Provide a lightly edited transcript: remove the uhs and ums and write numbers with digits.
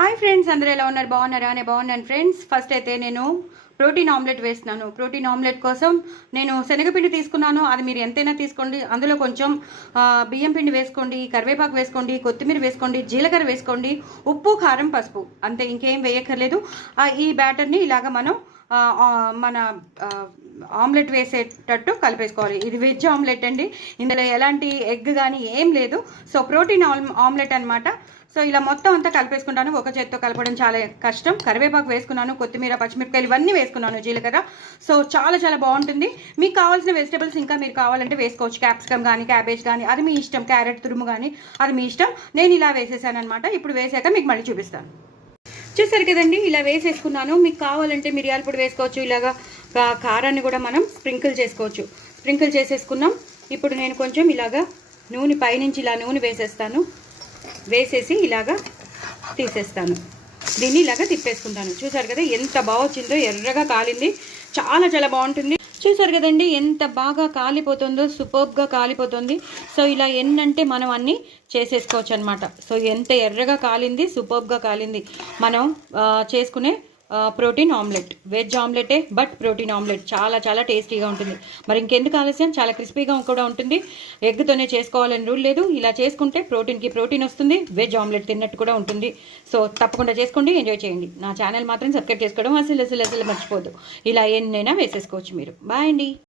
Hi friends, అందరూ ఎలా ఉన్నారు? బాగున్నారా? నేను బాగున్నాను ఫ్రెండ్స్. ఫస్ట్ అయితే నేను ప్రోటీన్ ఆమ్లెట్ వేస్తున్నాను. ప్రోటీన్ ఆమ్లెట్ కోసం నేను శనగపిండి తీసుకున్నాను. అది మీరు ఎంతైనా తీసుకోండి. అందులో కొంచెం బియ్యం పిండి వేసుకోండి, కరివేపాకు వేసుకోండి, కొత్తిమీర వేసుకోండి, జీలకర్ర వేసుకోండి, ఉప్పు, కారం, పసుపు, అంతే, ఇంకేం వేయక్కర్లేదు. ఈ బ్యాటర్ని ఇలాగ మనం మన ఆమ్లెట్ వేసేటట్టు కలిపేసుకోవాలి. ఇది వెజ్ ఆమ్లెట్ అండి. ఇందులో ఎలాంటి ఎగ్ కానీ ఏం లేదు. సో ప్రోటీన్ ఆమ్లెట్ అనమాట. సో ఇలా మొత్తం అంతా కలిపేసుకుంటాను. ఒక చేత్తో కలపడం చాలా కష్టం. కరివేపాకు వేసుకున్నాను, కొత్తిమీర, పచ్చిమిరపకాయలు ఇవన్నీ వేసుకున్నాను, జీలకర్ర. సో చాలా చాలా బాగుంటుంది. మీకు కావాల్సిన వెజిటబుల్స్ ఇంకా మీరు కావాలంటే వేసుకోవచ్చు. క్యాప్సికమ్ కానీ, క్యాబేజ్ కానీ, అది మీ ఇష్టం. క్యారెట్ తురుము కానీ, అది మీ ఇష్టం. నేను ఇలా వేసేసాను అనమాట. ఇప్పుడు వేసాక మీకు మళ్ళీ చూపిస్తాను. చూసారు కదండి, ఇలా వేసేసుకున్నాను. మీకు కావాలంటే మిరియాల పొడి వేసుకోవచ్చు. ఇలాగా కారాన్ని కూడా మనం స్ప్రింకిల్ చేసుకోవచ్చు. స్ప్రింకిల్ చేసేసుకున్నాం. ఇప్పుడు నేను కొంచెం ఇలాగా నూనె పైనుంచి ఇలా నూనె వేసేస్తాను. వేసేసి ఇలాగా తీసేస్తాను. దీన్ని ఇలాగా తిప్పేసుకుంటాను. చూసారు కదా ఎంత బాగా వచ్చిందో, ఎర్రగా కాలింది. చాలా చాలా బాగుంటుంది. చూసారు కదండి ఎంత బాగా కాలిపోతుందో, సూపర్గా కాలిపోతుంది. సో ఇలా ఎన్నంటే మనం అన్నీ చేసేసుకోవచ్చు అనమాట. సో ఎంత ఎర్రగా కాలింది, సూపర్గా కాలింది. మనం చేసుకునే ప్రోటీన్ ఆమ్లెట్, వెజ్ ఆమ్లెటే బట్ ప్రోటీన్ ఆమ్లెట్ చాలా చాలా టేస్టీగా ఉంటుంది. మరి ఇంకెందుకు ఆలస్యం, చాలా క్రిస్పీగా కూడా ఉంటుంది. ఎగ్తోనే చేసుకోవాలని రూల్ లేదు. ఇలా చేసుకుంటే ప్రోటీన్కి ప్రోటీన్ వస్తుంది, వెజ్ ఆమ్లెట్ తిన్నట్టు కూడా ఉంటుంది. సో తప్పకుండా చేసుకోండి, ఎంజాయ్ చేయండి. నా ఛానల్ మాత్రం సబ్స్క్రైబ్ చేసుకోవడం అసలు మర్చిపోద్దు. ఇలా ఎన్నైనా వేసేసుకోవచ్చు మీరు. బాయ్ అండి.